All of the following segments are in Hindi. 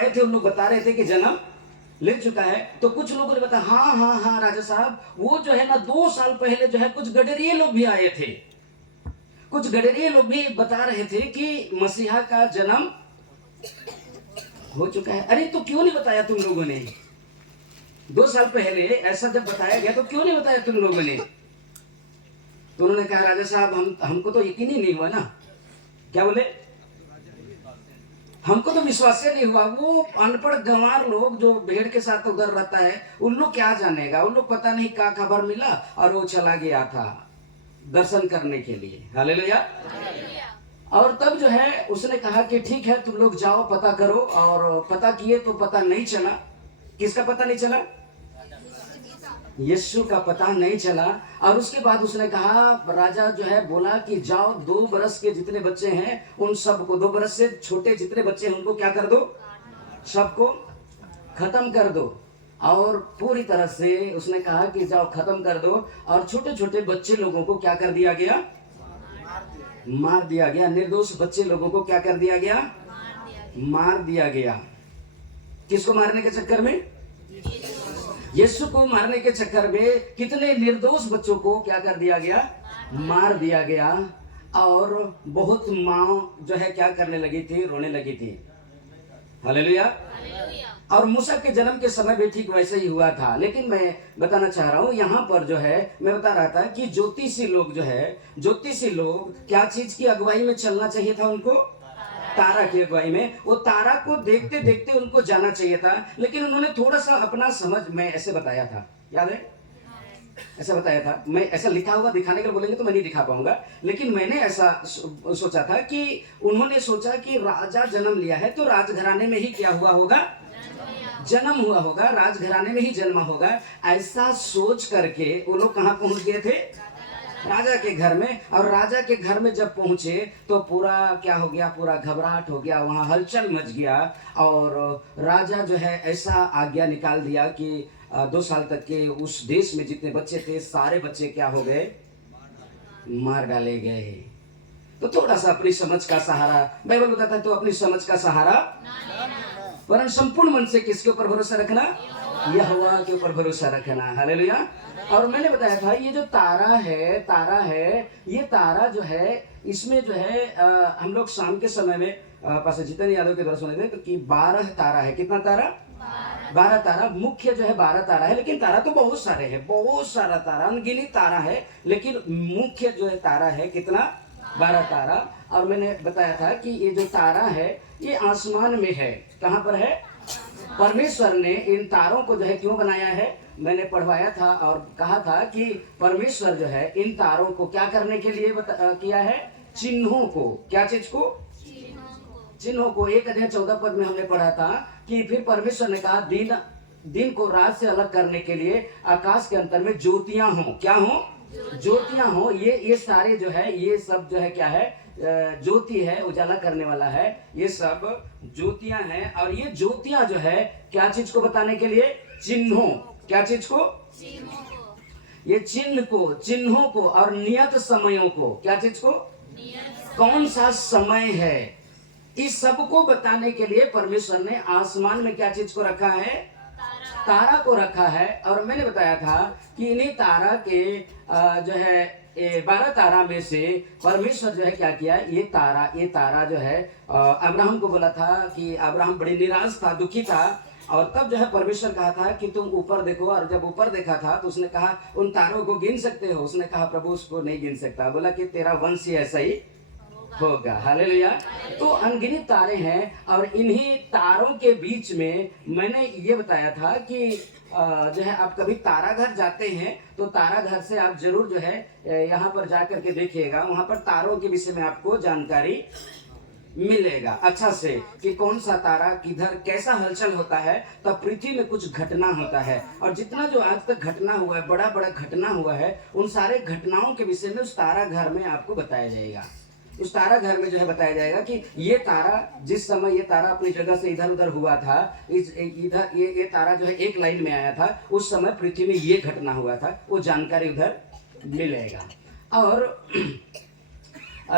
आए थे, उन लोग बता रहे थे कि जन्म ले चुका है। तो कुछ लोगों ने बताया हाँ हाँ हाँ राजा साहब, वो जो है ना 2 साल पहले जो है कुछ गडरिये लोग भी आए थे, कुछ गडरिये लोग भी बता रहे थे कि मसीहा का जन्म हो चुका है। अरे तो क्यों नहीं बताया तुम लोगों ने? 2 साल पहले ऐसा जब बताया गया तो क्यों नहीं बताया तुम लोगों ने? तो उन्होंने कहा राजा साहब हमको तो यकीन ही नहीं हुआ ना। क्या बोले? हमको तो विश्वास ही नहीं हुआ। वो अनपढ़ गंवार लोग जो भेड़ के साथ उधर रहता है, उन लोग क्या जानेगा? उन लोग पता नहीं क्या खबर मिला और वो चला गया था दर्शन करने के लिए। हालेलुया। और तब जो है उसने कहा कि ठीक है तुम लोग जाओ पता करो। और पता किए तो पता नहीं चला। किसका पता नहीं चला? यीशु का पता नहीं चला। और उसके बाद उसने कहा, राजा जो है बोला कि जाओ 2 बरस के जितने बच्चे हैं उन सबको, 2 बरस से छोटे जितने बच्चे हैं उनको क्या कर दो? सबको खत्म कर दो। और पूरी तरह से उसने कहा कि जाओ खत्म कर दो। और छोटे छोटे बच्चे लोगों को क्या कर दिया गया? मार दिया गया। निर्दोष बच्चे लोगों को क्या कर दिया गया? मार दिया गया। किसको मारने के चक्कर में? यीशु को मारने के चक्कर में कितने निर्दोष बच्चों को क्या कर दिया गया? मार दिया गया। और बहुत माँ जो है क्या करने लगी थी? रोने लगी थी। हालेलुया। और मूसा के जन्म के समय भी ठीक वैसे ही हुआ था। लेकिन मैं बताना चाह रहा हूँ यहाँ पर जो है, मैं बता रहा था कि ज्योतिषी लोग जो है, ज्योतिषी लोग क्या चीज की अगुवाई में चलना चाहिए था उनको? तारा की अगुवाई में। वो तारा को देखते देखते उनको जाना चाहिए था। लेकिन उन्होंने थोड़ा सा अपना समझ में ऐसे बताया था, याद है? ऐसा बताया था। मैं ऐसा लिखा हुआ दिखाने के लिए बोलेंगे तो मैं नहीं दिखा पाऊंगा, लेकिन मैंने ऐसा सोचा था कि उन्होंने सोचा कि राजा जन्म लिया है तो राजघराने में ही क्या हुआ होगा? जन्म हुआ होगा, राजघराने में ही जन्म होगा। ऐसा सोच करके वो लोग कहाँ पहुंच गए थे? राजा के घर में। और राजा के घर में जब पहुंचे तो पूरा क्या हो गया? पूरा घबराहट हो गया, वहां हलचल मच गया। और राजा जो है ऐसा आज्ञा निकाल दिया कि 2 साल तक के उस देश में जितने बच्चे थे सारे बच्चे क्या हो गए? मार डाले गए। तो थोड़ा सा अपनी समझ का सहारा, बाइबल बताता है तो अपनी समझ का सहारा, वरन संपूर्ण मन से किसके ऊपर भरोसा रखना? यहोवा के ऊपर भरोसा रखना। हालेलुया। और मैंने बताया था ये जो तारा है, ये तारा जो है इसमें जो है हम लोग शाम के समय में पास्टर जितन यादव के द्वारा सुने थे कि 12 तारा है। कितना तारा? 12 तारा। मुख्य जो है 12 तारा है, लेकिन तारा तो बहुत सारे हैं, बहुत सारा तारा, अनगिनत तारा है। लेकिन मुख्य जो है तारा है कितना? 12 तारा। और मैंने बताया था कि ये जो तारा है ये आसमान में है। कहाँ पर है? परमेश्वर ने इन तारों को जो है क्यों बनाया है? मैंने पढ़वाया था और कहा था कि परमेश्वर जो है इन तारों को क्या करने के लिए किया है? चिन्हों को। क्या चीज को? चिन्हों को। 1 अध्याय 14 पद में हमने पढ़ा था कि फिर परमेश्वर ने कहा दिन को रात से अलग करने के लिए आकाश के अंतर में ज्योतियां हो। क्या हो? ज्योतियां हो। ये सारे जो है, ये सब जो है क्या है? ज्योति है, उजाला करने वाला है। ये सब ज्योतियां हैं। और ये ज्योतियां जो है क्या चीज को बताने के लिए? चिन्हों। क्या चीज को? ये चिन्हों को और नियत समयों को। क्या चीज को? कौन सा समय है, इस सब को बताने के लिए परमेश्वर ने आसमान में क्या चीज को रखा है? तारा को रखा है। और मैंने बताया था कि इन्हीं तारा के जो है 12 तारा में से परमेश्वर जो है क्या किया? ये तारा जो है अब्राहम को बोला था कि अब्राहम बड़ी निराश था, दुखी था। और तब जो है परमेश्वर कहा था कि तुम ऊपर देखो। और जब ऊपर देखा था तो उसने कहा उन तारों को गिन सकते हो? उसने कहा प्रभु उसको नहीं गिन सकता। बोला कि तेरा वंश ही ऐसा ही होगा। हालेलुया। तो अनगिनत तारे हैं। और इन्हीं तारों के बीच में मैंने ये बताया था कि जो है आप कभी तारा घर जाते हैं तो तारा घर से आप जरूर जो है यहाँ पर जा करके देखिएगा। वहाँ पर तारों के विषय में आपको जानकारी मिलेगा अच्छा से कि कौन सा तारा किधर कैसा हलचल होता है। तब पृथ्वी में कुछ घटना होता है। और जितना जो आज तक घटना हुआ है, बड़ा बड़ा घटना हुआ है, उन सारे घटनाओं के विषय में उस तारा घर में आपको बताया जाएगा। उस तारा घर में जो है बताया जाएगा कि ये तारा, जिस समय ये तारा अपनी जगह से इधर उधर हुआ था, इधर ये तारा जो है एक लाइन में आया था, उस समय पृथ्वी में ये घटना हुआ था, वो जानकारी उधर मिलेगा। और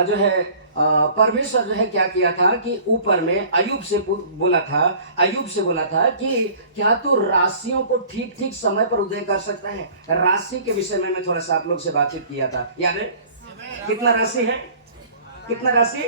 जो है परमेश्वर जो है क्या किया था कि ऊपर में अयूब से बोला था, अयूब से बोला था कि क्या तू राशियों को ठीक ठीक समय पर उदय कर सकता है। राशि के विषय में मैं थोड़ा सा आप लोग से बातचीत किया था, याद है? कितना राशि है? कितना राशि?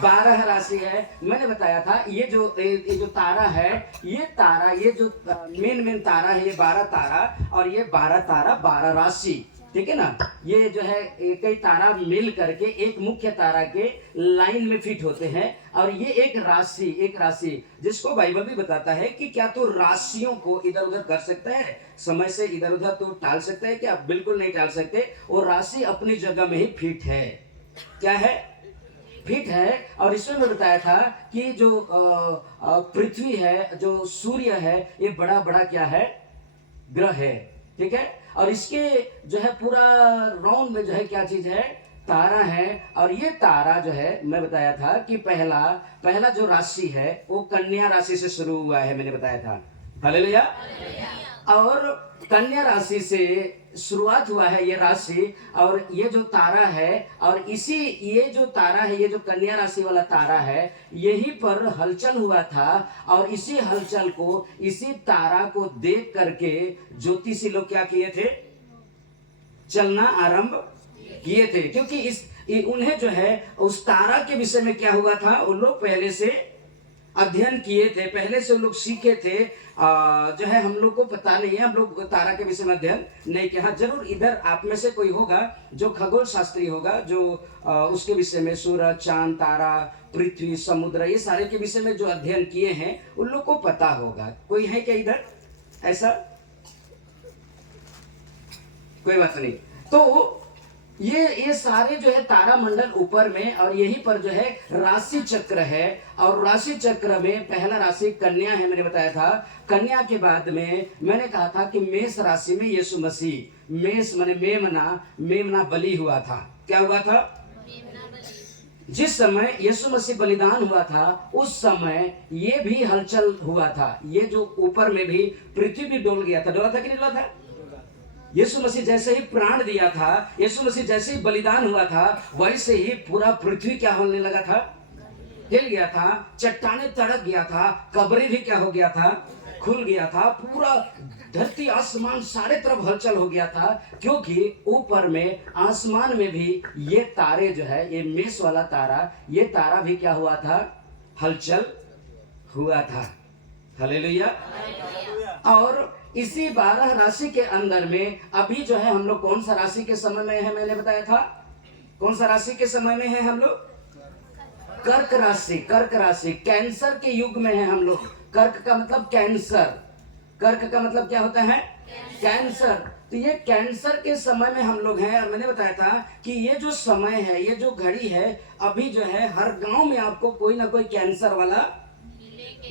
12 राशि है। मैंने बताया था ये जो तारा है, ये तारा, ये जो मेन तारा है, ये 12 तारा, और ये 12 तारा 12 राशि, ठीक है ना। ये जो है कई तारा मिल करके एक मुख्य तारा के लाइन में फिट होते हैं, और ये एक राशि जिसको बाइबल भी बताता है कि क्या तो राशियों को इधर उधर कर सकता है, समय से इधर उधर तो टाल सकता है क्या? बिल्कुल नहीं टाल सकते। और राशि अपनी जगह में ही फिट है। क्या है? फिट है। और इसमें मैं बताया था कि जो पृथ्वी है, जो सूर्य है, ये बड़ा बड़ा क्या है? ग्रह है, ठीक है। और इसके जो है पूरा राउंड में जो है क्या चीज है? तारा है। और ये तारा जो है, मैं बताया था कि पहला जो राशि है वो कन्या राशि से शुरू हुआ है, मैंने बताया था। हालेलुया। और कन्या राशि से शुरुआत हुआ है ये राशि, और ये जो तारा है, और ये जो तारा है, ये जो कन्या राशि वाला तारा है, यही पर हलचल हुआ था। और इसी हलचल को, इसी तारा को देख करके ज्योतिषी लोग क्या किए थे? चलना आरंभ किए थे। क्योंकि उन्हें जो है उस तारा के विषय में क्या हुआ था, उन लोग पहले से अध्ययन किए थे, पहले से लोग सीखे थे। जो है हम लोग को पता नहीं है, हम लोग तारा के विषय में अध्ययन नहीं किया। हाँ, जरूर इधर आप में से कोई होगा जो खगोल शास्त्री होगा, जो उसके विषय में सूरज, चांद, तारा, पृथ्वी, समुद्र, ये सारे के विषय में जो अध्ययन किए हैं, उन लोग को पता होगा। कोई है क्या इधर ऐसा? कोई बात नहीं। तो ये सारे जो है तारा मंडल ऊपर में, और यहीं पर जो है राशि चक्र है। और राशि चक्र में पहला राशि कन्या है, मैंने बताया था। कन्या के बाद में मैंने कहा था कि मेष राशि में यीशु मसीह, मेष माने मेमना बलि हुआ था। क्या हुआ था? जिस समय यीशु मसीह बलिदान हुआ था, उस समय ये भी हलचल हुआ था। ये जो ऊपर में भी पृथ्वी भी डोल गया था। डोला था कि नहीं डोला था? यीशु मसीह जैसे ही प्राण दिया था, यीशु मसीह जैसे ही बलिदान हुआ था, वैसे ही पूरा पृथ्वी क्या होने लगा था? हिल गया था। चट्टाने तड़क गया था। कब्रें भी क्या हो गया था? खुल गया था। पूरा धरती आसमान सारे तरफ हलचल हो गया था। क्योंकि ऊपर में आसमान में भी ये तारे जो है, ये मेष वाला तारा, ये तारा भी क्या हुआ था? हलचल हुआ था। हालेलुया। और इसी 12 राशि के अंदर में अभी जो है हम लोग कौन सा राशि के समय में है? मैंने बताया था कौन सा राशि के समय में है हम लोग? कर्क राशि। कर्क राशि, कैंसर के युग में है हम लोग। कर्क का मतलब कैंसर। कर्क का मतलब क्या होता है? कैंसर। तो ये कैंसर के समय में हम लोग हैं। और मैंने बताया था कि ये जो समय है, ये जो घड़ी है, अभी जो है हर गांव में आपको कोई ना कोई कैंसर वाला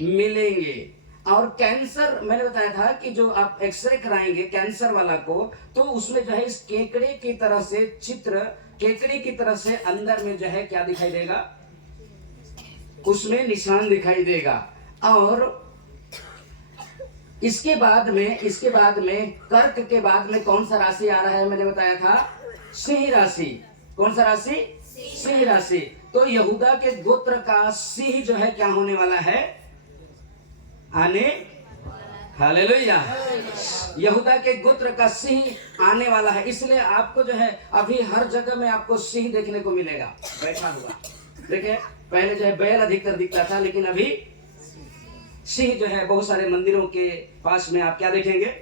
मिलेंगे। और कैंसर, मैंने बताया था कि जो आप एक्सरे कराएंगे कैंसर वाला को, तो उसमें जो है इस केकड़े की तरह से चित्र, केकड़े की तरह से अंदर में जो है क्या दिखाई देगा? उसमें निशान दिखाई देगा। और इसके बाद में कर्क के बाद में कौन सा राशि आ रहा है? मैंने बताया था सिंह राशि। कौन सा राशि? सिंह राशि। तो यहूदा के गोत्र का सिंह जो है क्या होने वाला है? आने। हालेलुया। यहूदा के गोत्र का सिंह आने वाला है। इसलिए आपको जो है अभी हर जगह में आपको सिंह देखने को मिलेगा बैठा हुआ। देखिए, पहले जो है बैल अधिकतर दिखता था, लेकिन अभी सिंह जो है बहुत सारे मंदिरों के पास में आप क्या देखेंगे?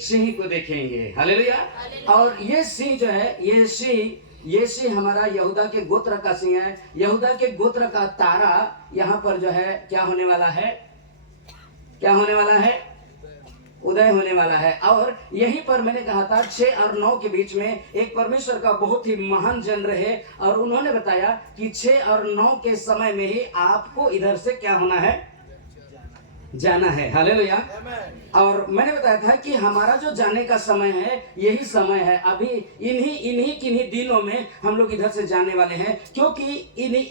सिंह को देखेंगे। हालेलुया। और ये सिंह जो है, ये सिंह हमारा यहूदा के गोत्र का सिंह है। यहूदा के गोत्र का तारा यहाँ पर जो है क्या होने वाला है? क्या होने वाला है? उदय होने वाला है। और यहीं पर मैंने कहा था 6 और 9 के बीच में एक परमेश्वर का बहुत ही महान जन रहे, और उन्होंने बताया कि 6 और 9 के समय में ही आपको इधर से क्या होना है? जाना है। हालेलुया। और मैंने बताया था कि हमारा जो जाने का समय है, यही समय है। अभी इन्हीं दिनों में हम लोग इधर से जाने वाले हैं। क्योंकि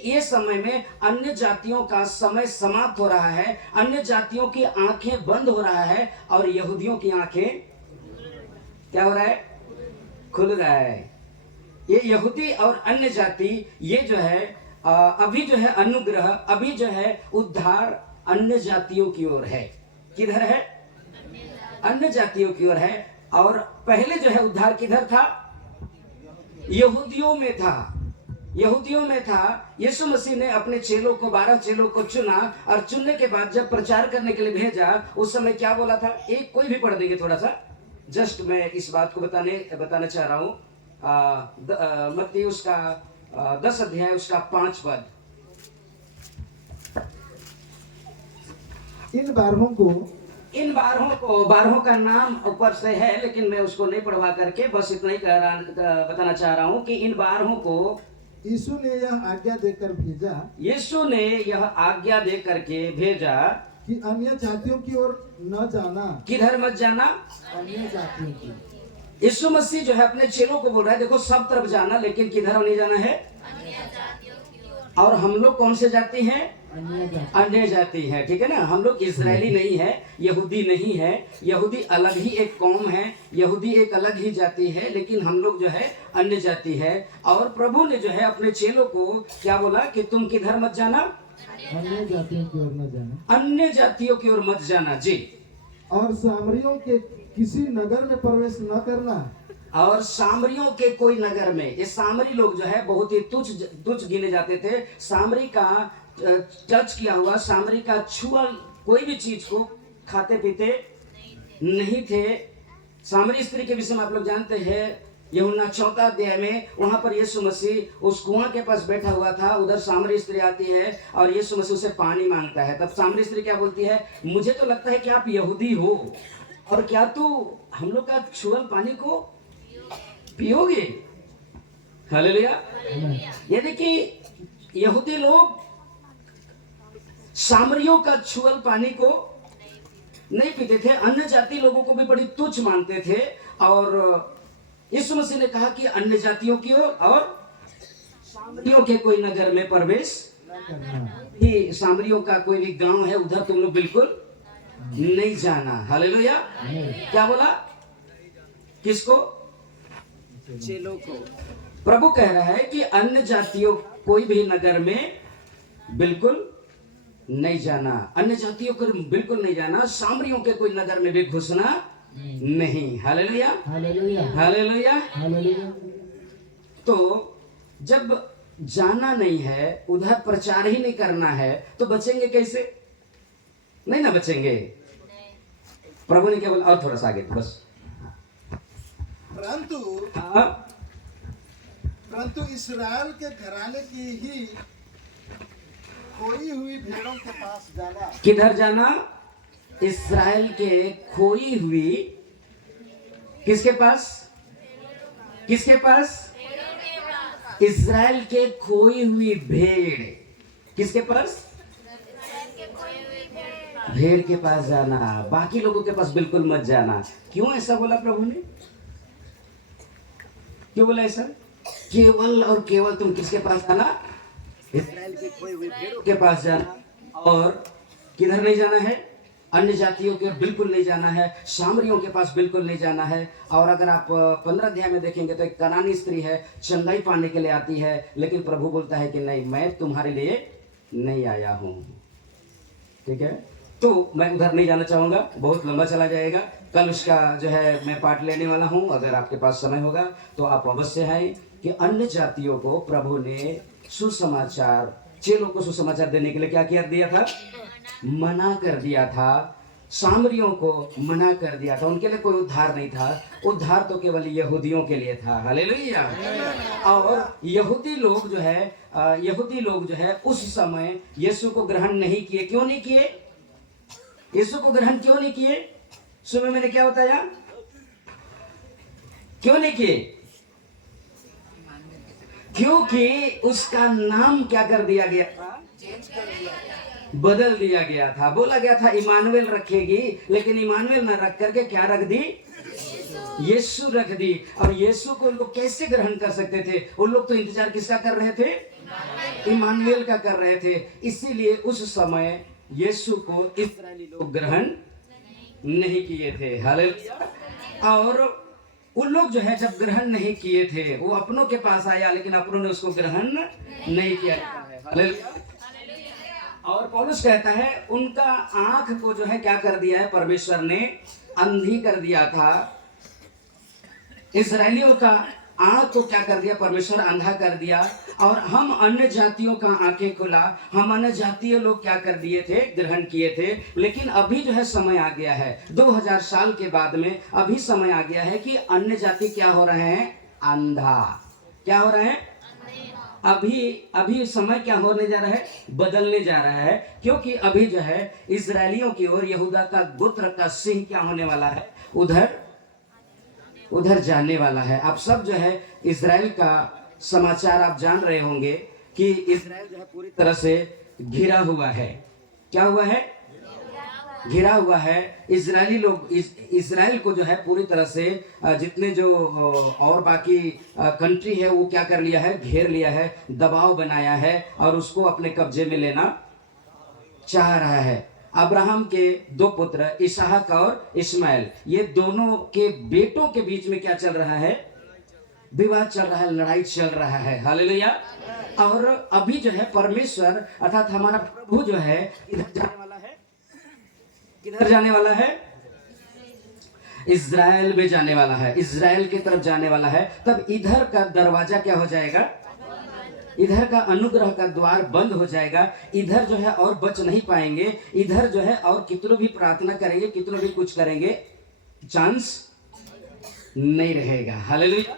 ये समय में अन्य जातियों का समय समाप्त हो रहा है। अन्य जातियों की आंखें बंद हो रहा है, और यहूदियों की आंखें क्या हो रहा है? खुल रहा है। ये यहूदी और अन्य जाति, ये जो है अभी जो है अनुग्रह, अभी जो है उद्धार अन्य जातियों की ओर है। किधर है? अन्य जातियों की ओर है। और पहले जो है उद्धार किधर था? यहूदियों में था। यहूदियों में था। यीशु मसीह ने अपने चेलों को, 12 चेलों को चुना, और चुनने के बाद जब प्रचार करने के लिए भेजा, उस समय क्या बोला था? एक कोई भी पढ़ देंगे थोड़ा सा, जस्ट मैं इस बात को बताना चाह रहा हूँ। मत्ती उसका 10 अध्याय उसका 5 पद। इन बारहों को, इन बारहों का नाम ऊपर से है, लेकिन मैं उसको नहीं पढ़वा करके बस इतना ही बताना चाह रहा हूँ कि इन बारहों को यीशु ने यह आज्ञा देकर भेजा, यीशु ने यह आज्ञा दे करके भेजा कि अन्य जातियों की ओर न जाना। किधर मत जाना? अन्य जातियों की। यीशु मसीह जो है अपने चेलों को बोल रहा है, देखो सब तरफ जाना, लेकिन किधर नहीं जाना है? और हम लोग कौन से जाति हैं? अन्य जाति है। ठीक है ना? हम लोग इजरायली नहीं है, यहूदी नहीं है। यहूदी अलग ही एक कौम है, यहूदी एक अलग ही जाति है, लेकिन हम लोग जो है अन्य जाति है। और प्रभु ने जो है अपने चेलों को क्या बोला कि तुम किधर मत जाना? अन्य जातियों की ओर न जाना। अन्य जातियों की ओर मत जाना। जी। और सामरियों के किसी नगर में प्रवेश न करना। और सामरियों के कोई नगर में, ये सामरी लोग जो है बहुत ही तुच्छ गिने जाते थे। सामरी का टच किया हुआ, सामरी का छुआ कोई भी चीज को खाते पीते नहीं थे। सामरी स्त्री के विषय में आप लोग जानते हैं, यूहन्ना 4 अध्याय में, वहां पर यीशु मसीह उस कुआं के पास बैठा हुआ था। उधर सामरी स्त्री आती है और यीशु मसीह उसे पानी मांगता है। तब सामरी स्त्री क्या बोलती है? मुझे तो लगता है कि आप यहूदी हो, और क्या तू हम लोग का छुअल पानी को पियोगे? हालेलुया। यानी कि यहूदी लोग सामरियों का छुअल पानी को नहीं पीते थे, अन्य जाति लोगों को भी बड़ी तुच्छ मानते थे। और यीशु मसीह ने कहा कि अन्य जातियों की ओर और सामरियों के कोई नगर में प्रवेश ही, सामरियों का कोई भी गांव है उधर तुम लोग बिल्कुल नहीं जाना। हालेलुया। क्या बोला? किसको? चेलों को। प्रभु कह रहा है कि अन्य जातियों कोई भी नगर में बिल्कुल नहीं जाना, अन्य जातियों को बिल्कुल नहीं जाना, सामरियों के कोई नगर में भी घुसना नहीं। Hallelujah, hallelujah, hallelujah, hallelujah. तो जब जाना नहीं है, उधर प्रचार ही नहीं करना है, तो बचेंगे कैसे? नहीं ना बचेंगे। प्रभु ने क्या बोला? और थोड़ा सा आगे बस। परंतु इस्राएल के घराने की ही खोई हुई भेड़ों के पास जाना। किधर जाना? इस्राएल के खोई हुई, किसके पास? किसके पास? इस्राएल के खोई हुई भेड़। किसके पास? भेड़ के पास जाना, बाकी लोगों के पास बिल्कुल मत जाना। क्यों ऐसा बोला प्रभु ने? क्यों बोला ऐसा? केवल और केवल तुम किसके पास जाना? इस्राएल के खोई हुई भेड़ों के पास जाना। और किधर नहीं जाना है? अन्य जातियों के बिल्कुल नहीं जाना है, सामरियों के पास बिल्कुल नहीं जाना है। और अगर आप 15 अध्याय में देखेंगे तो एक कनानी स्त्री है, चंगाई पाने के लिए आती है, लेकिन प्रभु बोलता है कि नहीं, मैं तुम्हारे लिए नहीं आया हूँ। ठीक है, तो मैं उधर नहीं जाना चाहूँगा, बहुत लंबा चला जाएगा। कल उसका जो है मैं पार्ट लेने वाला हूँ, अगर आपके पास समय होगा तो आप अवश्य आए। कि अन्य जातियों को प्रभु ने सुसमाचार, चेलों को सुसमाचार देने के लिए क्या किया दिया था? मना कर दिया था। सामरियों को मना कर दिया था, उनके लिए कोई उद्धार नहीं था। उद्धार तो केवल यहूदियों के लिए था। हालेलुया। और यहूदी लोग जो है उस समय यीशु को ग्रहण नहीं किए। क्यों नहीं किए? यीशु को ग्रहण क्यों नहीं किए? सुबह मैंने क्या बताया? क्यों नहीं किए? क्योंकि उसका नाम क्या कर दिया गया था? बदल दिया गया था। बोला गया था इमानुएल रखेगी, लेकिन इमानुएल न रख करके क्या रख दी? यीशु रख दी। और यीशु को लोग कैसे ग्रहण कर सकते थे? उन लोग तो इंतजार किसका कर रहे थे? इमानुएल का कर रहे थे। इसीलिए उस समय यीशु को इस्राएली लोग ग्रहण नहीं किए थे। हालेलुया। और उन लोग जो है जब ग्रहण नहीं किए थे, वो अपनों के पास आया लेकिन अपनों ने उसको ग्रहण नहीं किया। हालेलुया। और पौलुस कहता है उनका आंख को जो है क्या कर दिया है, परमेश्वर ने अंधी कर दिया था। इस्राएलियों का आंख को क्या कर दिया, परमेश्वर अंधा कर दिया। और हम अन्य जातियों का आंखें खुला, हम अन्य जातीय लोग क्या कर दिए थे, ग्रहण किए थे। लेकिन अभी जो है समय आ गया है, 2000 साल के बाद में अभी समय आ गया है कि अन्य जाति क्या हो रहे हैं, अंधा। क्या हो रहे हैं, अभी समय क्या होने जा रहा है, बदलने जा रहा है। क्योंकि अभी जो है इजरायलियों की ओर यहूदा का गोत्र का सिंह क्या होने वाला है, उधर जाने वाला है। आप सब जो है इजराइल का समाचार आप जान रहे होंगे कि इजराइल जो है पूरी तरह से घिरा हुआ है। क्या हुआ है, घिरा हुआ है। इजरायली लोग इजराइल को जो है पूरी तरह से जितने जो और बाकी कंट्री है वो क्या कर लिया है, घेर लिया है, दबाव बनाया है और उसको अपने कब्जे में लेना चाह रहा है। अब्राहम के 2 पुत्र इसहाक और इस्माइल, ये दोनों के बेटों के बीच में क्या चल रहा है, विवाद चल रहा है, लड़ाई चल रहा है। हालेलुया। और अभी जो है परमेश्वर अर्थात हमारा प्रभु जो है इधर जाने वाला है, किधर जाने वाला है, इजराइल में जाने वाला है, इजराइल की तरफ जाने वाला है। तब इधर का दरवाजा क्या हो जाएगा, इधर का अनुग्रह का द्वार बंद हो जाएगा। इधर जो है और बच नहीं पाएंगे। इधर जो है और कितनों भी प्रार्थना करेंगे, कितनों भी कुछ करेंगे, चांस नहीं रहेगा। हालेलुया।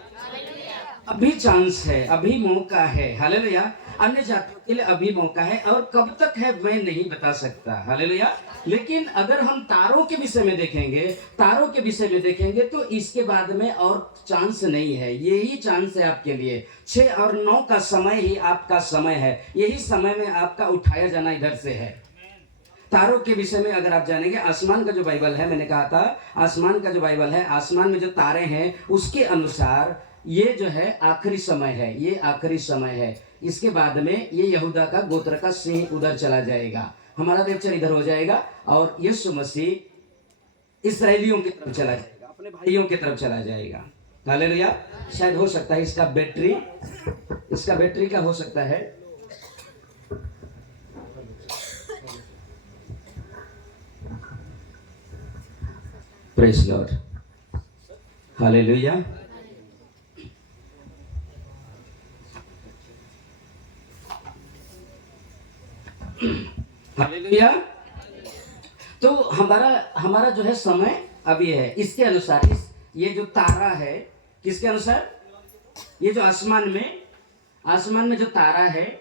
अभी चांस है, अभी मौका है। हालेलुया। अन्य जातियों के लिए अभी मौका है और कब तक है मैं नहीं बता सकता। हालेलुया। लेकिन अगर हम तारों के विषय में देखेंगे, तारों के विषय में देखेंगे तो इसके बाद में और चांस नहीं है। यही चांस है आपके लिए। 6 और 9 का समय ही आपका समय है। यही समय में आपका उठाया जाना इधर से है। तारों के विषय में अगर आप जानेंगे, आसमान का जो बाइबल है, मैंने कहा था आसमान का जो बाइबल है, आसमान में जो तारे हैं उसके अनुसार ये जो है आखिरी समय है, ये आखिरी समय है। इसके बाद में ये यहूदा का गोत्र का सिंह उधर चला जाएगा, हमारा देवचर इधर हो जाएगा और यीशु मसीह इस्राएलियों की तरफ चला जाएगा, अपने भाइयों की तरफ चला जाएगा। हालेलुया। शायद हो सकता है इसका बैटरी क्या हो सकता है, प्रेज लॉर्ड। हालेलुया। हालेलुया। तो हमारा जो है समय अभी है। इसके अनुसार ये जो तारा है, किसके अनुसार, ये जो आसमान में जो तारा है,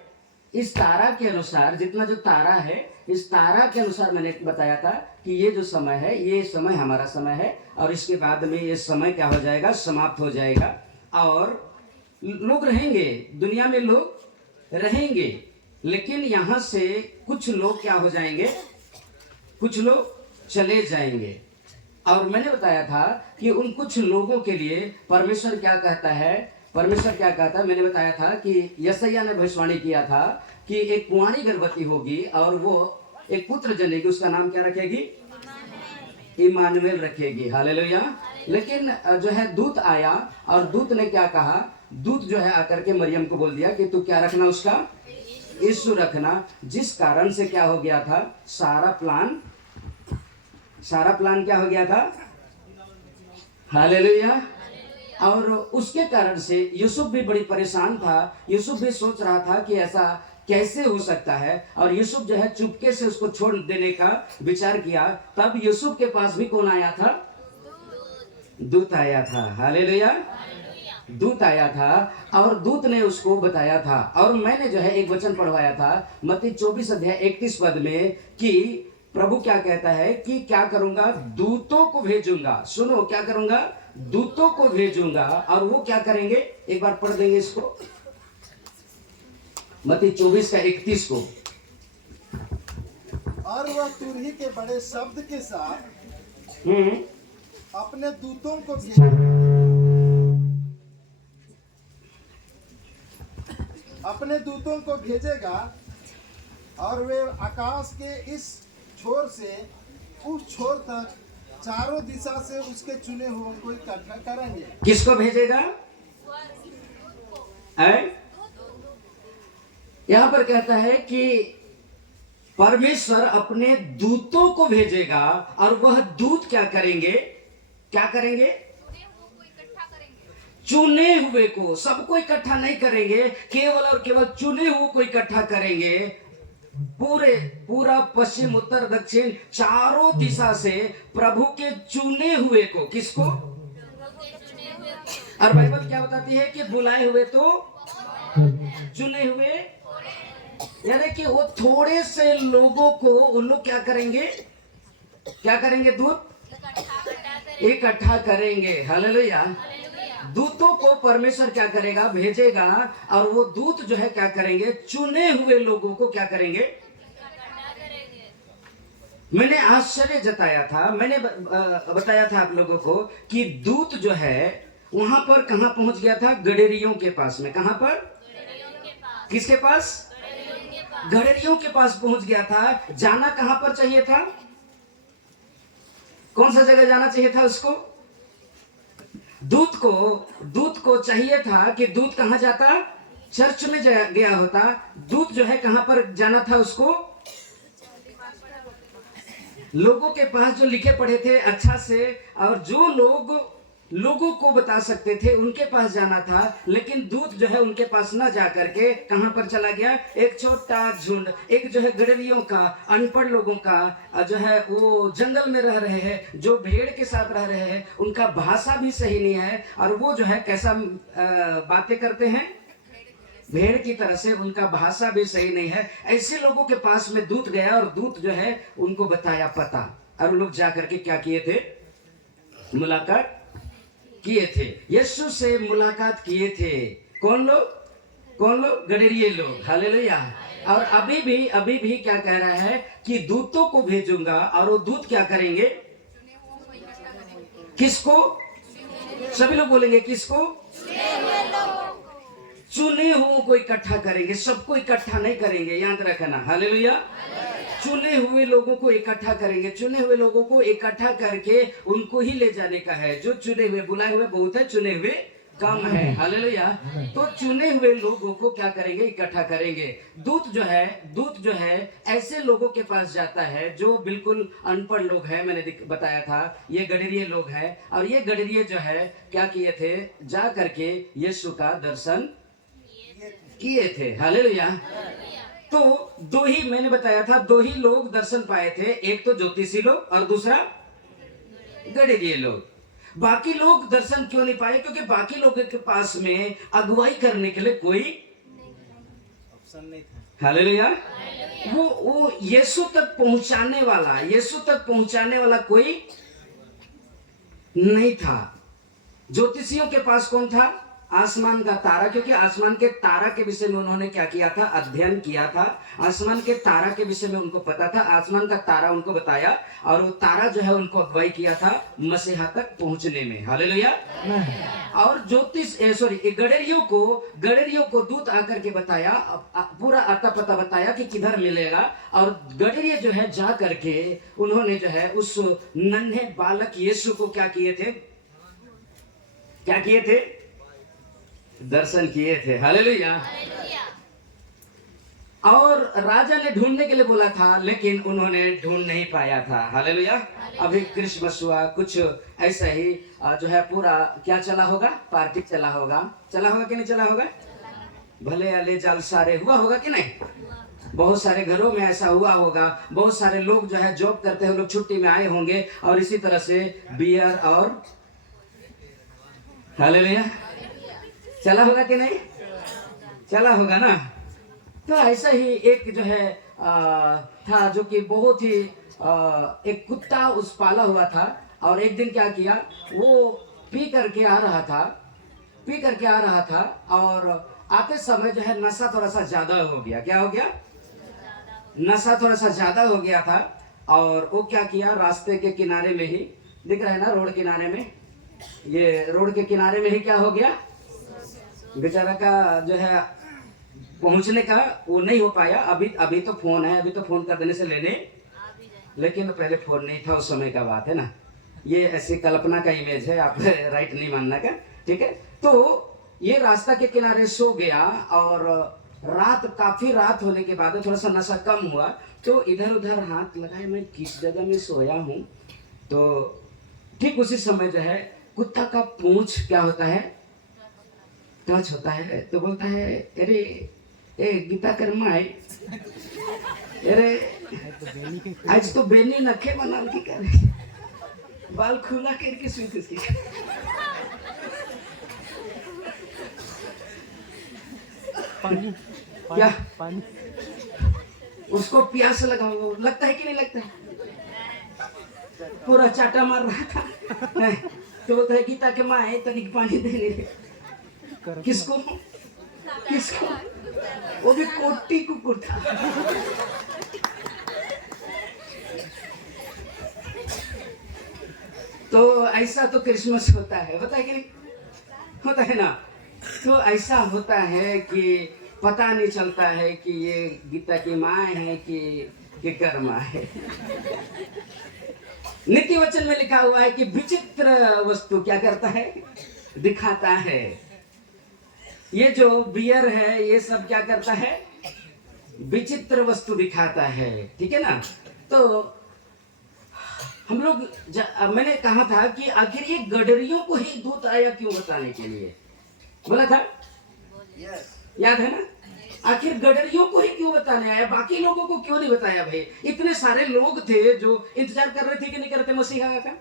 इस तारा के अनुसार, जितना जो तारा है इस तारा के अनुसार मैंने बताया था कि ये जो समय है, ये समय हमारा समय है और इसके बाद में ये समय क्या हो जाएगा, समाप्त हो जाएगा। और लोग रहेंगे, दुनिया में लोग रहेंगे, लेकिन यहाँ से कुछ लोग क्या हो जाएंगे, कुछ लोग चले जाएंगे। और मैंने बताया था कि उन कुछ लोगों के लिए परमेश्वर क्या कहता है, मैंने बताया था कि यशायाह ने भविष्यवाणी किया था कि एक कुंवारी गर्भवती होगी और वो एक पुत्र जनेगी, उसका नाम क्या रखेगी, इमानुएल रखेगी। हालेलुया। लेकिन जो है दूत आया और दूत ने क्या कहा, दूत जो है आकर के मरियम को बोल दिया कि तू क्या रखना, उसका यीशु रखना। जिस कारण से क्या हो गया था, सारा प्लान क्या हो गया था। हालेलुया। और उसके कारण से यूसुफ भी बड़ी परेशान था। यूसुफ भी सोच रहा था कि ऐसा कैसे हो सकता है, और यूसुफ जो है चुपके से उसको छोड़ देने का विचार किया। तब यूसुफ के पास भी कौन आया था, दूत आया था। हालेलुया। दूत आया था और दूत ने उसको बताया था। और मैंने जो है एक वचन पढ़वाया था मत्ती 24 अध्याय 31 पद में कि प्रभु क्या कहता है कि क्या करूंगा, दूतों को भेजूंगा। सुनो, क्या करूंगा, दूतों को भेजूंगा और वो क्या करेंगे, एक बार पढ़ देंगे इसको, मत्ती 24 का 31 को। और वह तुरही के बड़े शब्द के साथ अपने दूतों को भेजेगा और वे आकाश के इस छोर से उस छोर तक चारों दिशा से उसके चुने हुए को इकट्ठा करेंगे। किसको भेजेगा? यहाँ पर कहता है कि परमेश्वर अपने दूतों को भेजेगा और वह दूत क्या करेंगे? क्या करेंगे? चुने हुए को, सबको इकट्ठा नहीं करेंगे, केवल और केवल चुने हुए को इकट्ठा करेंगे। पूरा पश्चिम उत्तर दक्षिण चारों दिशा से प्रभु के चुने हुए को, किसको? और बाइबल क्या बताती है कि बुलाए हुए तो चुने हुए, यानी कि वो थोड़े से लोगों को उन लोग क्या करेंगे? क्या करेंगे? दूत इकट्ठा करेंगे। हालेलुया। दूतों को परमेश्वर क्या करेगा? भेजेगा। और वो दूत जो है क्या करेंगे? चुने हुए लोगों को क्या करेंगे? मैंने आश्चर्य जताया था, मैंने बताया था आप लोगों को कि दूत जो है वहां पर कहां पहुंच गया था? गडेरियों के पास में। कहां पर? किसके पास? गडेरियों के पास पहुंच गया था। जाना कहां पर चाहिए था? कौन सा जगह जाना चाहिए था उसको? दूत को चाहिए था कि दूत कहां जाता? चर्च में गया होता। दूत जो है कहां पर जाना था उसको? लोगों के पास जो लिखे पढ़े थे अच्छा से, और जो लोगों को बता सकते थे उनके पास जाना था। लेकिन दूत जो है उनके पास ना जा करके कहां पर चला गया? एक छोटा झुंड, एक जो है गडरियों का, अनपढ़ लोगों का जो है, वो जंगल में रह रहे हैं, जो भेड़ के साथ रह रहे हैं, उनका भाषा भी सही नहीं है, और वो जो है कैसा बातें करते हैं? भेड़ की तरह से, उनका भाषा भी सही नहीं है। ऐसे लोगों के पास में दूत गया और दूत जो है उनको बताया पता, और उन लोग जाकर के क्या किए थे? मुलाकात किए थे, यीशु से मुलाकात किए थे। कौन लोग? कौन लोग? गडरिये लोग। हालेलुया। और अभी भी क्या कह रहा है कि दूतों को भेजूंगा, और वो दूत क्या करेंगे? किसको? सभी लोग बोलेंगे किसको? चुने हुओं को इकट्ठा करेंगे। सबको इकट्ठा नहीं करेंगे, याद रखना। हालेलुया। चुने हुए लोगों को इकट्ठा करेंगे। चुने हुए लोगों को इकट्ठा करके उनको ही ले जाने का है। जो चुने हुए, बुलाए हुए बहुत है, चुने हुए कम है। हालेलुया। तो चुने हुए लोगों को क्या करेंगे? इकट्ठा करेंगे। दूत जो है ऐसे लोगों के पास जाता है जो बिल्कुल अनपढ़ लोग हैं। मैंने बताया था ये गडरिये लोग हैं, और ये गडरिये जो है क्या किए थे? जा करके यीशु का दर्शन किए थे। हालेलुया। तो दो ही, मैंने बताया था, दो ही लोग दर्शन पाए थे, एक तो ज्योतिषी लोग और दूसरा गडरिये लोग। बाकी लोग दर्शन क्यों नहीं पाए? क्योंकि बाकी लोगों के पास में अगुवाई करने के लिए कोई ऑप्शन नहीं था। हालेलुया। वो यीशु तक पहुंचाने वाला कोई नहीं था। ज्योतिषियों के पास कौन था? आसमान का तारा, क्योंकि आसमान के तारा के विषय में उन्होंने क्या किया था? अध्ययन किया था। आसमान के तारा के विषय में उनको पता था। आसमान का तारा उनको बताया, और वो तारा जो है उनको अगुवाई किया था मसीहा तक पहुंचने में। हालेलुया। और गडरियों को दूत आकर के बताया, पूरा आता पता बताया कि किधर मिलेगा। और गडरिये जो है जा करके उन्होंने जो है उस नन्हे बालक यीशु को क्या किए थे? क्या किए थे? दर्शन किए थे। हालेलुया। और राजा ने ढूंढने के लिए बोला था, लेकिन उन्होंने ढूंढ नहीं पाया था। हालेलुया। अभी क्रिसमस हुआ, कुछ ऐसा ही जो है पूरा क्या चला होगा? पार्टी चला होगा कि नहीं चला होगा? भले अले जाल सारे हुआ होगा कि नहीं? बहुत सारे घरों में ऐसा हुआ होगा। बहुत सारे लोग जो है जॉब करते हैं, लोग छुट्टी में आए होंगे, और इसी तरह से बियर और हालेलुया चला होगा कि नहीं? चला होगा ना। तो ऐसा ही एक जो है था, जो कि बहुत ही एक कुत्ता उस पाला हुआ था। और एक दिन क्या किया, वो पी करके आ रहा था, और आते समय जो है नशा थोड़ा सा ज्यादा हो गया। क्या हो गया? नशा थोड़ा सा ज्यादा हो गया था। और वो क्या किया, रास्ते के किनारे में ही, दिख रहा है ना रोड किनारे में, ये रोड के किनारे में ही क्या हो गया, बेचारा का जो है पहुंचने का वो नहीं हो पाया। अभी तो फोन है, अभी तो फोन कर देने से लेने, लेकिन पहले फोन नहीं था, उस समय का बात है ना। ये ऐसी कल्पना का इमेज है, आप राइट नहीं मानना का, ठीक है। तो ये रास्ता के किनारे सो गया और रात, काफी रात होने के बाद थोड़ा सा नशा कम हुआ तो इधर उधर हाथ लगाए, मैं किस जगह में सोया हूँ। तो ठीक उसी समय जो है कुत्ता का पूंछ क्या होता है, टच होता है। तो बोलता है अरे ए गीता कर्मा है, अरे आज तो बेनी नखे बना की करे, बाल खुला करके सुई थी। पानी क्या पानी उसको प्यास लगा हुआ लगता है कि नहीं लगता है, पूरा चाटा मार रहा था। तो बोलता है गीता के माँ है तनिक पानी देने दे। किसको किसको, वो भी कोटी कुकुर था। तो ऐसा तो क्रिसमस होता है कि नहीं होता है ना। तो ऐसा होता है कि पता नहीं चलता है कि ये गीता की माँ है कि कर्मा है। नीति वचन में लिखा हुआ है कि विचित्र वस्तु क्या करता है, दिखाता है। ये जो बियर है ये सब क्या करता है, विचित्र वस्तु दिखाता है, ठीक है ना। तो हम लोग मैंने कहा था कि आखिर ये गडरियों को ही दूत आया क्यों बताने के लिए, बोला था याद है ना। आखिर गडरियों को ही क्यों बताने आया, बाकी लोगों को क्यों नहीं बताया भाई। इतने सारे लोग थे जो इंतजार कर रहे थे कि नहीं कर रहे थे, मसीहा का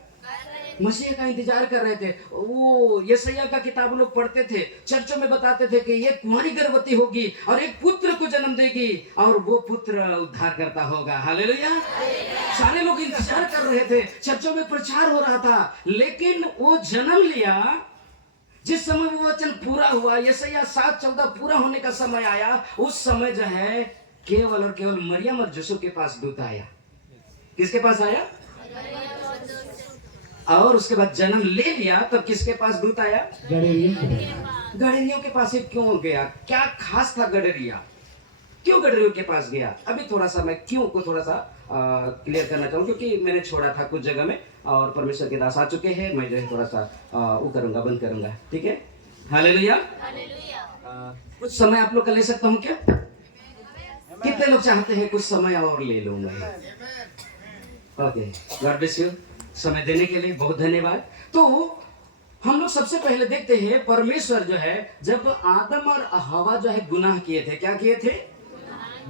मसीह का इंतजार कर रहे थे। वो यशायाह का किताब लोग पढ़ते थे, चर्चों में बताते थे कि ये कुंवारी गर्भवती होगी और एक पुत्र को जन्म देगी और वो पुत्र उद्धार करता होगा। हालेलुया। सारे लोग इंतजार कर रहे थे, चर्चों में प्रचार हो रहा था। लेकिन वो जन्म लिया, जिस समय वो वचन पूरा हुआ, यशायाह 7:14 पूरा होने का समय आया, उस समय जो है केवल और केवल मरियम और यूसुफ के पास दूत आया। किसके पास आया, और उसके बाद जन्म ले लिया तब किसके पास दूत आया, गडरियों के पास। क्यों गया, क्या खास था गडरिया, क्यों गडरियों के पास गया। अभी थोड़ा सा मैं क्यों को थोड़ा सा क्लियर करना चाहूँ, क्योंकि मैंने छोड़ा था कुछ जगह में और परमेश्वर के दास आ चुके हैं। मैं जो है थोड़ा सा वो करूंगा, बंद करूंगा, ठीक है। हालेलुया। कुछ समय आप लोग का ले सकता हूँ क्या, कितने लोग चाहते हैं कुछ समय और ले लूंगा। ओके, गॉड ब्लेस यू, समय देने के लिए बहुत धन्यवाद। तो हम लोग सबसे पहले देखते हैं परमेश्वर जो है, जब आदम और हवा जो है गुनाह किए थे, क्या किए थे,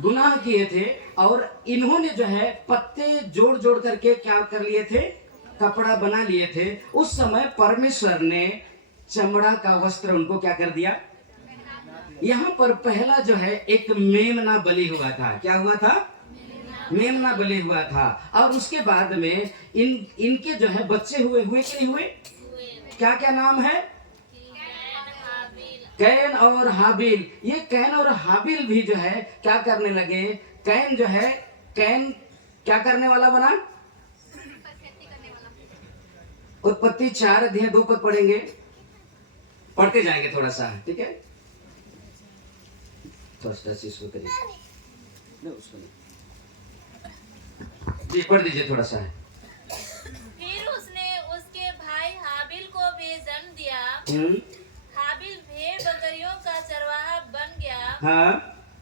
गुनाह किए थे, और इन्होंने जो है पत्ते जोड़ जोड़ करके क्या कर लिए थे, कपड़ा बना लिए थे। उस समय परमेश्वर ने चमड़ा का वस्त्र उनको क्या कर दिया। यहाँ पर पहला जो है एक मेमना बलि हुआ था। क्या हुआ था, मेमना बलि हुआ था। और उसके बाद में इनके जो है बच्चे हुए कि नहीं हुए, क्या क्या नाम है, कैन और हाबिल। ये कैन और हाबिल भी जो है क्या करने लगे, कैन जो है, कैन क्या करने वाला बना, उत्पत्ति 4 अध्याय 2 पद पढ़ेंगे, पढ़ते जाएंगे थोड़ा सा, ठीक है। उसको करिए, उसको नहीं जी, पढ़ दीजिए थोड़ा सा। फिर उसने उसके भाई हाबिल को भी जन्म दिया। हाबिल भेड़ बकरियों का चरवाहा बन गया। हाँ,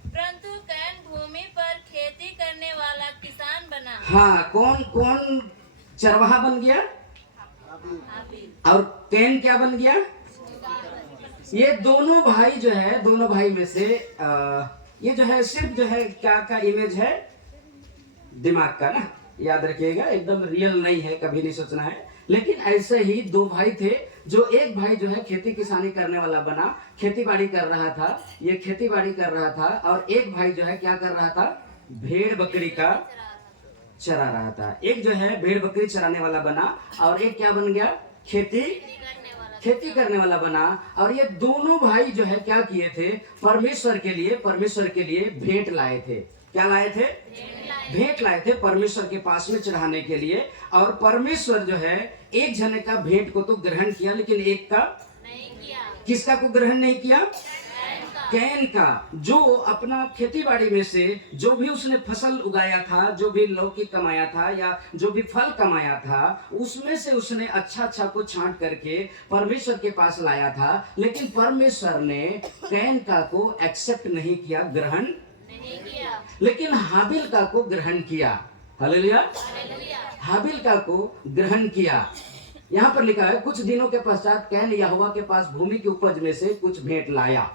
परंतु कैन भूमि पर खेती करने वाला किसान बना। हाँ, कौन कौन चरवाहा बन गया, हाबिल। और कैन क्या बन गया। ये दोनों भाई जो है, दोनों भाई में से ये जो है सिर्फ जो है क्या का इमेज है, दिमाग का ना, याद रखिएगा, एकदम रियल नहीं है, कभी नहीं सोचना है। लेकिन ऐसे ही दो भाई थे, जो एक भाई जो है खेती किसानी करने वाला बना, खेती बाड़ी कर रहा था, ये खेती बाड़ी कर रहा था, और एक भाई जो है क्या कर रहा था, भेड़ बकरी का चरा रहा था। एक जो है भेड़ बकरी चराने वाला बना और एक क्या बन गया, खेती करने वाला बना। और ये दोनों भाई जो है क्या किए थे, परमेश्वर के लिए भेंट लाए थे। क्या लाए थे, भेंट लाए थे परमेश्वर के पास में चढ़ाने के लिए। और परमेश्वर जो है एक जने का भेंट को तो ग्रहण किया, लेकिन एक का नहीं किया। किसका को ग्रहण नहीं किया, कैन का जो अपना खेती बाड़ी में से जो भी उसने फसल उगाया था, जो भी लौकी कमाया था या जो भी फल कमाया था, उसमें से उसने अच्छा अच्छा को छांट करके परमेश्वर के पास लाया था। लेकिन परमेश्वर ने कैन का को एक्सेप्ट नहीं किया, ग्रहण नहीं किया। लेकिन हाबिल का को ग्रहण किया। हालेलुया। हाबिल का को ग्रहण किया। यहाँ पर लिखा है, कुछ दिनों के पश्चात कैन यहोवा के पास भूमि की उपज में से कुछ भेंट लाया।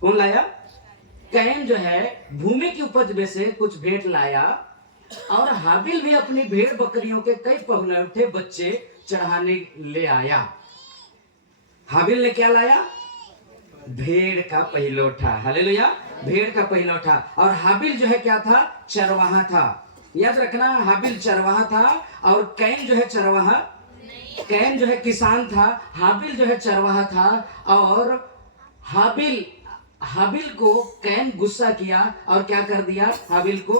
कौन लाया? कैन जो है भूमि की उपज में से कुछ भेंट लाया, और हाबिल भी अपनी भेड़ बकरियों के कई पहलौठे बच्चे चढ़ाने ले आया। हाबिल ने क्या लाया? भेड़ का पहिलौठा। हालेलुया। भेड़ का पहिलौठा। और हाबिल जो है क्या था? चरवाहा था। याद रखना, हाबिल चरवाहा था और कैन जो है चरवाहा, कैन जो है किसान था, हाबिल जो है चरवाहा था। और हाबिल को कैन गुस्सा किया और क्या कर दिया? हाबिल को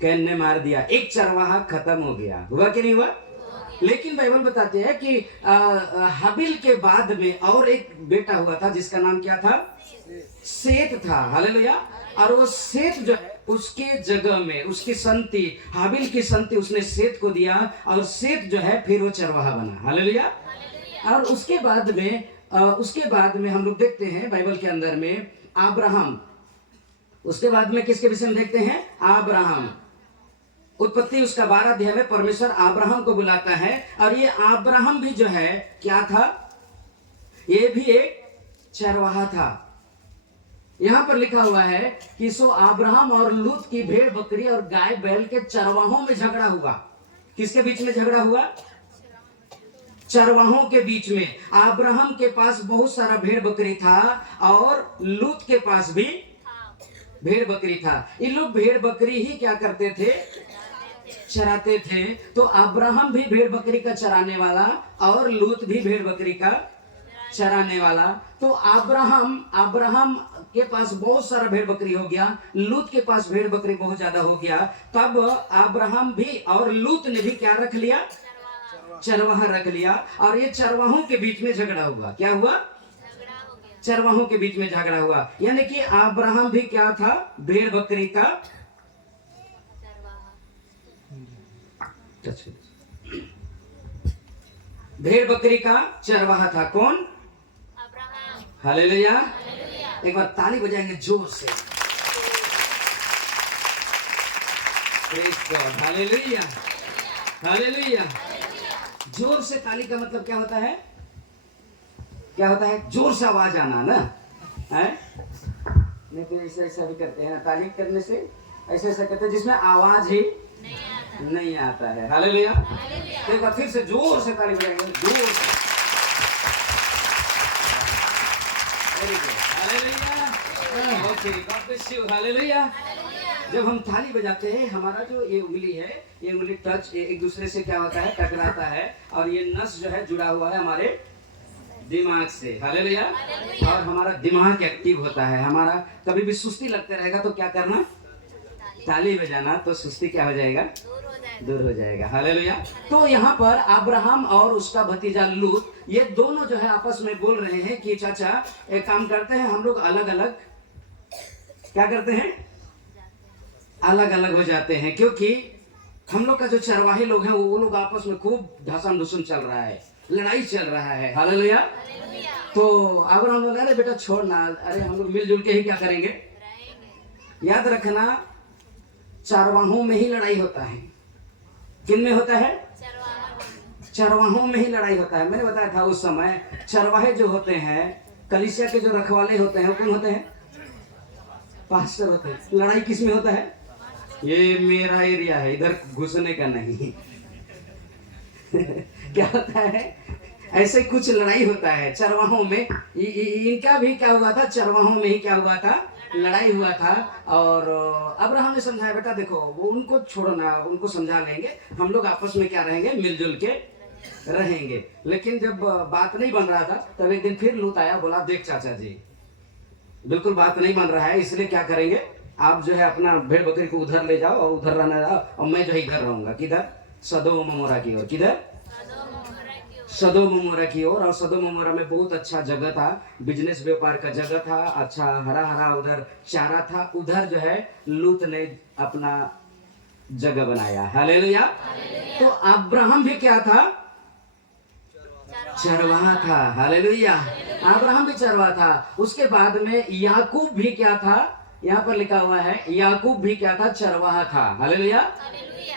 कैन ने मार दिया। एक चरवाहा खत्म हो गया। हुआ कि नहीं हुआ? लेकिन बाइबल बताते हैं कि हाबिल के बाद में और एक बेटा हुआ था जिसका नाम क्या था? सेत था। हालेलुया। और वो सेत जो है उसके जगह में उसकी संति, हाबिल की संति उसने सेत को दिया, और सेत जो है फिर वो चरवाहा बना। हालेलुया। और उसके बाद में हम लोग देखते हैं बाइबल के अंदर में अब्राहम। उसके बाद में किसके विषय में देखते हैं? अब्राहम। उत्पत्ति उसका 12 अध्याय में परमेश्वर अब्राहम को बुलाता है, और ये अब्राहम भी जो है क्या था? ये भी एक चरवाहा था। यहां पर लिखा हुआ है कि सो अब्राहम और लूत की भेड़ बकरी और गाय बैल के चरवाहों में झगड़ा हुआ। किसके बीच में झगड़ा हुआ? चरवाहों के बीच में। अब्राहम के पास बहुत सारा भेड़ बकरी था और लूत के पास भी भेड़ बकरी था। इन लोग भेड़ बकरी ही क्या करते थे? चराते थे। तो अब्राहम भी भेड़ बकरी का चराने वाला और लूत भी भेड़ बकरी का चराने वाला। तो अब्राहम के पास बहुत सारा भेड़ बकरी हो गया, लूत के पास भेड़ बकरी बहुत ज्यादा हो गया। तब अब्राहम भी और लूत ने भी क्या रख लिया? चरवाहा रख लिया। और ये चरवाहों के बीच में झगड़ा हुआ। क्या हुआ? चरवाहों के बीच में झगड़ा हुआ। यानी कि अब्राहम भी क्या था? भेड़ बकरी का चरवाहा था। कौन? अब्राहम। हालेलुया। एक बार ताली बजाएंगे जोर से। Praise God. हालेलुया। हालेलुया। जोर से ताली का मतलब क्या होता है? क्या होता है? जोर से आवाज आना ना है। नहीं तो ऐसा भी करते हैं, ताली करने से ऐसा करते हैं जिसमें आवाज ही नहीं आता है। हालेलुया। तो एक बार फिर से जोर से ताली बजाएंगे, जोर से। Very good. Hallelujah. Okay, God bless you. Hallelujah. जब हम ताली बजाते हैं, हमारा जो ये उंगली है, ये उंगली टच एक दूसरे से क्या होता है? टकराता है, और ये नस जो है जुड़ा हुआ है हमारे दिमाग से। हालेलुया। और हमारा दिमाग एक्टिव होता है। हमारा कभी भी सुस्ती लगते रहेगा तो क्या करना? ताली बजाना, तो सुस्ती क्या हो जाएगा? दूर हो जाएगा। हालेलुया। तो यहाँ पर अब्राहम और उसका भतीजा लूत, ये दोनों जो है आपस में बोल रहे हैं कि चाचा एक काम करते हैं, हम लोग अलग अलग क्या करते हैं? अलग अलग हो जाते हैं, क्योंकि हम लोग का जो चरवाहे लोग हैं वो लोग आपस में खूब ढासन ढुसन चल रहा है, लड़ाई चल रहा है। हालेलुया। तो अब्राहम बोला, अरे बेटा छोड़ ना, अरे हम लोग मिलजुल के ही क्या करेंगे? याद रखना, चरवाहों में ही लड़ाई होता है। किन में होता है? चरवाहों में ही लड़ाई होता है। मैंने बताया था उस समय, चरवाहे जो होते हैं, कलीसिया के जो रखवाले होते हैं, वो कौन होते हैं? पास्टर होते हैं। लड़ाई किस में होता है? ये मेरा एरिया है, इधर घुसने का नहीं। क्या होता है? ऐसे कुछ लड़ाई होता है चरवाहों में। इनका भी क्या हुआ था? चरवाहों में ही क्या हुआ था? लड़ाई हुआ था। और अब्राहम ने समझाया, बेटा देखो वो उनको छोड़ना, उनको समझा लेंगे, हम लोग आपस में क्या रहेंगे? मिलजुल के रहेंगे। लेकिन जब बात नहीं बन रहा था, तब एक दिन फिर लूत आया, बोला देख चाचा जी, बिल्कुल बात नहीं बन रहा है, इसलिए क्या करेंगे, आप जो है अपना भेड़ बकरी को उधर ले जाओ और उधर रहना, और मैं जो है इधर रहूंगा। किधर? सदोम अमोरा की ओर। किधर? सदोम अमोरा की ओर। और सदोम अमोरा में बहुत अच्छा जगह था, बिजनेस व्यापार का जगह था, अच्छा हरा हरा उधर चारा था। उधर जो है लूत ने अपना जगह बनाया। हालेलुया। तो अब्राहम भी क्या था? चरवाहा था। हालेलुया। अब्राहम भी चरवाहा था। उसके बाद में याकूब भी क्या था? यहाँ पर लिखा हुआ है याकूब भी क्या था? चरवाहा था। हालेलुया।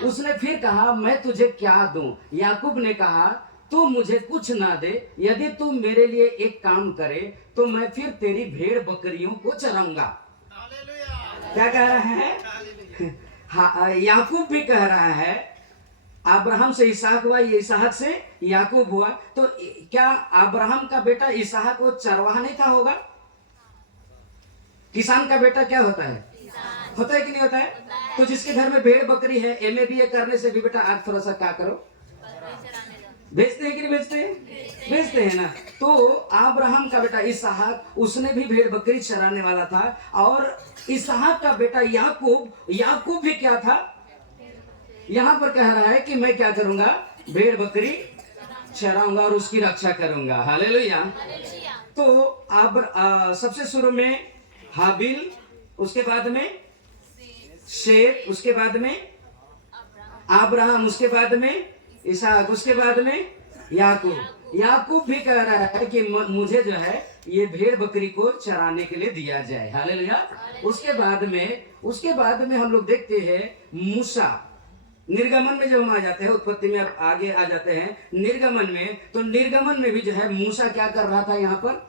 उसने फिर कहा मैं तुझे क्या दूं? याकूब ने कहा तू मुझे कुछ ना दे, यदि तू मेरे लिए एक काम करे तो मैं फिर तेरी भेड़ बकरियों को चराऊंगा। क्या कह रहा है? हाँ, याकूब भी कह रहा है अब्राहम से इसहाक हुआ, ये इसहाक से याकूब हुआ। तो क्या अब्राहम का बेटा इसहाक वो चरवाहा नहीं था? होगा। किसान का बेटा क्या होता है? होता है कि नहीं होता है? तो जिसके घर में भेड़ बकरी है, एमए बीए करने से भी बेटा आप थोड़ा सा क्या करो, बेचते हैं कि नहीं बेचते हैं? बेचते हैं ना। तो अब्राहम का बेटा इसहाक, उसने भी भेड़ बकरी चराने वाला था। और इसहाक का बेटा याकूब भी क्या था? यहाँ पर कह रहा है कि मैं क्या करूंगा? भेड़ बकरी चराऊंगा और उसकी रक्षा करूंगा। हालेलुया। तो अब सबसे शुरू में हाबिल, उसके बाद में शेत, उसके बाद में अब्राहम, उसके बाद में इसहाक, उसके बाद में याकूब भी कह रहा है कि मुझे जो है ये भेड़ बकरी को चराने के लिए दिया जाए। हालेलुया। उसके बाद में हम लोग देखते हैं मूसा। निर्गमन में जब हम आ जाते हैं, उत्पत्ति में अब आगे आ जाते हैं निर्गमन में, तो निर्गमन में भी जो है मूसा क्या कर रहा था? यहाँ पर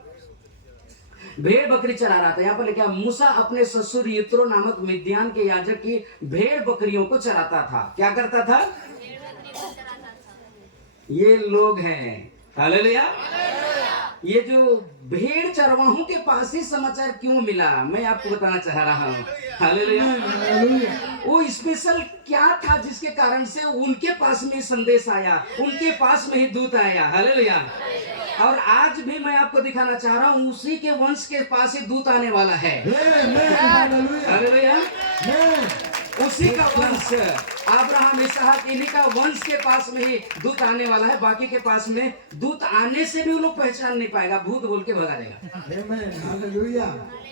भेड़ बकरी चरा रहा था। यहाँ पर लिखा मूसा अपने ससुर यित्रो नामक मिद्यान के याजक की भेड़ बकरियों को चराता था। क्या करता था? ये लोग हैं। हालेलुया। ये जो भेड़ चरवाहों के पास ही समाचार क्यों मिला, मैं आपको बताना चाह रहा हूँ। हालेलुया। वो स्पेशल क्या था जिसके कारण से उनके पास में संदेश आया, उनके पास में ही दूत आया। हालेलुया। और आज भी मैं आपको दिखाना चाह रहा हूँ उसी के वंश के पास ही दूत आने वाला है। हालेलुया। उसी का वंश अब्राहम इसहाक, इन्हीं का वंश के पास में ही दूत आने वाला है। बाकी के पास में दूत आने से भी वो लोग पहचान नहीं पाएगा, भूत बोल के भगा देगा।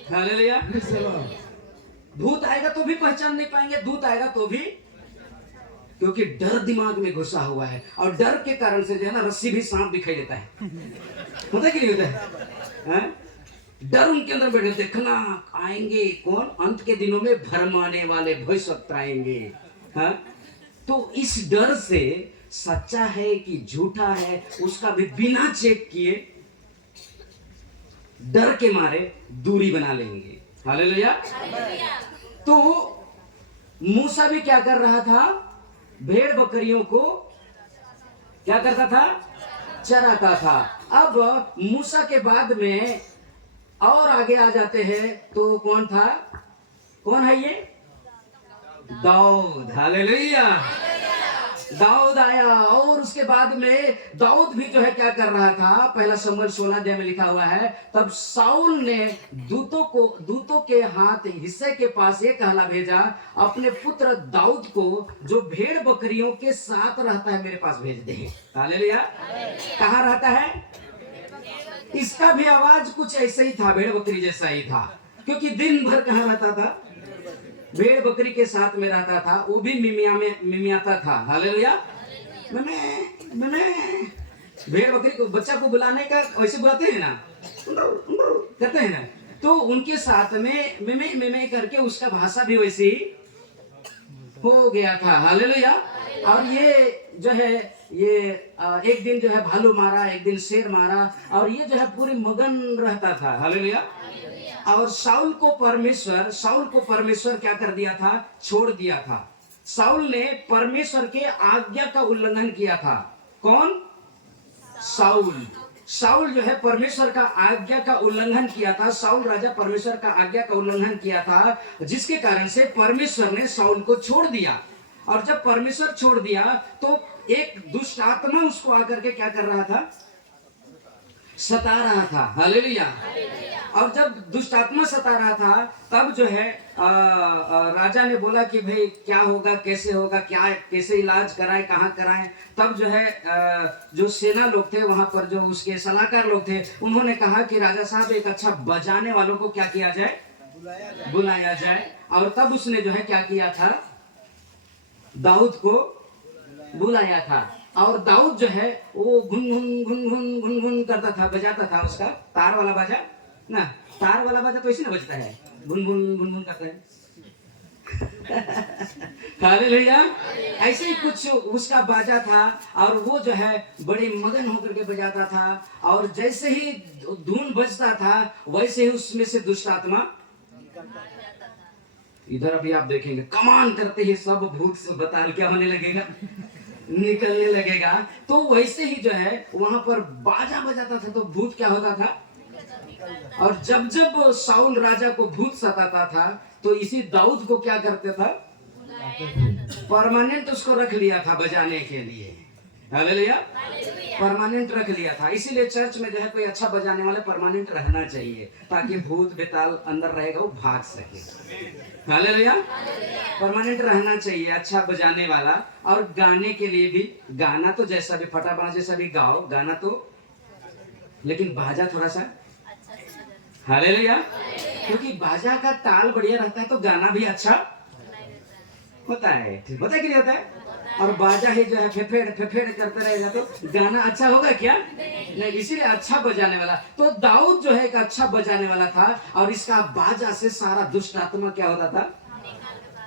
हालेलुया। भूत आएगा तो भी पहचान नहीं पाएंगे, दूत आएगा तो भी, क्योंकि डर दिमाग में घुसा हुआ है। और डर के कारण से जो है ना रस्सी भी सांप दिखाई देता है। होता है कि नहीं होता है? डर उनके अंदर बैठे, देखना आएंगे कौन? अंत के दिनों में भरमाने वाले भविष्यवक्ता आएंगे। हाँ? तो इस डर से सच्चा है कि झूठा है उसका भी बिना चेक किए डर के मारे दूरी बना लेंगे। हालेलुया। तो मूसा भी क्या कर रहा था? भेड़ बकरियों को क्या करता था? चराता था। अब मूसा के बाद में और आगे आ जाते हैं तो कौन था? कौन है ये? दाऊद। हालेलुया। दाऊद आया। और उसके बाद में दाऊद भी जो है क्या कर रहा था? पहला शमूएल 16 अध्याय में लिखा हुआ है, तब साउल ने दूतों के हाथ हिस्से के पास ये कहला भेजा, अपने पुत्र दाऊद को जो भेड़ बकरियों के साथ रहता है मेरे पास भेज दे। हालेलुया। कहाँ रहता है? इसका भी आवाज कुछ ऐसे ही था, भेड़ बकरी जैसा ही था, क्योंकि दिन भर कहाँ रहता था? भेड़ बकरी के साथ में रहता था। वो भी मिमियाता था। हालेलुया। मैंने भेड़ बकरी को, बच्चा को बुलाने का वैसे बुलाते हैं ना, कहते हैं ना, तो उनके साथ में मिमे करके उसका भाषा भी वैसे ही हो गया था। हालेलुया। और ये जो है ये एक दिन जो है भालू मारा, एक दिन शेर मारा, और ये जो है पूरी मगन रहता था। हालेलुया। और साउल को परमेश्वर क्या कर दिया था? छोड़ दिया था। साउल ने परमेश्वर के आज्ञा का उल्लंघन किया था। कौन? साउल जो है परमेश्वर का आज्ञा का उल्लंघन किया था। साउल राजा परमेश्वर का आज्ञा का उल्लंघन किया था, जिसके कारण से परमेश्वर ने साउल को छोड़ दिया। और जब परमेश्वर छोड़ दिया तो एक दुष्ट आत्मा उसको आकर के क्या कर रहा था? सता रहा था। हालेलुया। और जब दुष्ट आत्मा सता रहा था तब जो है राजा ने बोला कि भाई क्या होगा, कैसे होगा, क्या कैसे इलाज कराएं, कहाँ कराएं। तब जो है जो सेना लोग थे वहां पर, जो उसके सलाहकार लोग थे, उन्होंने कहा कि राजा साहब एक अच्छा बजाने वालों को क्या किया जाए, बुलाया जाए। और तब उसने जो है क्या किया था, दाऊद को बुलाया था। और दाऊद जो है वो घुन घुन घुन घुन घुन घुन करता था, बजाता था उसका तार वाला बाजा ना। तार वाला बाजा तो इसी ना बजता है, घुन घुन घुन घुन करता है। हालेलुया। ऐसे ही कुछ उसका बाजा था और वो जो है बड़े मगन होकर के बजाता था। और जैसे ही धुन बजता था वैसे ही उसमें से दुष्ट आत्मा, इधर अभी आप देखेंगे कमान करते ही सब भूत से बताल क्या होने लगेगा, निकलने लगेगा। तो वैसे ही जो है वहां पर बाजा बजाता था तो भूत क्या होता था। और जब जब साउल राजा को भूत सताता था तो इसी दाऊद को क्या करते था, परमानेंट उसको रख लिया था बजाने के लिए। हालेलुया। परमानेंट रख लिया था। इसीलिए चर्च में जो है कोई अच्छा बजाने वाला परमानेंट रहना चाहिए, ताकि भूत बेताल अंदर रहेगा वो भाग सके। हालेलुया। परमानेंट रहना चाहिए अच्छा बजाने वाला। और गाने के लिए भी, गाना तो जैसा भी फटाफट जैसा भी गाओ गाना तो, लेकिन बाजा थोड़ा सा, हालेलुया, क्योंकि बाजा का ताल बढ़िया रहता है तो गाना भी अच्छा होता है। होता है कि नहीं होता है। और बाजा ही जो है फेफेड़ फेफेड़ करते रहेगा तो गाना अच्छा होगा क्या, नहीं। इसीलिए अच्छा बजाने वाला, तो दाऊद जो है एक अच्छा बजाने वाला था। और इसका बाजा से सारा दुष्ट आत्मा क्या होता था,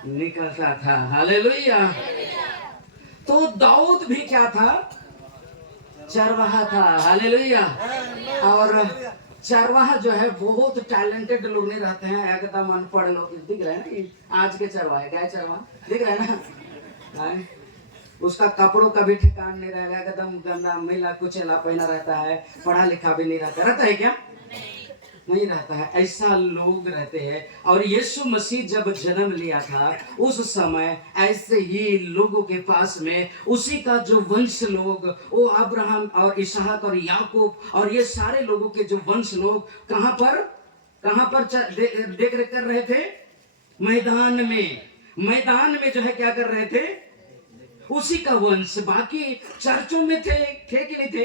निकलता था। हालेलुया। तो दाऊद भी क्या था, चरवाहा था। हालेलुया। और चरवाहा जो है बहुत टैलेंटेड लोग नहीं रहते हैं, एकदम अनपढ़ लोग दिख रहे हैं ना। आज के चरवाहे, गाय चरवाहा दिख रहे हैं ना, उसका कपड़ों का भी ठिकान नहीं रहेगा, एकदम गंदा मैला कुचेला पहना रहता है, पढ़ा लिखा भी नहीं रहता है क्या, नहीं रहता है। ऐसा लोग रहते हैं। और यीशु मसीह जब जन्म लिया था उस समय ऐसे ही लोगों के पास में उसी का जो वंश लोग, वो अब्राहम और इसहाक और याकूब और ये सारे लोगों के जो वंश लोग कहां पर देख रेख कर रहे थे, मैदान में जो है क्या कर रहे थे, उसी का वंश। बाकी चर्चों में थे कि नहीं थे,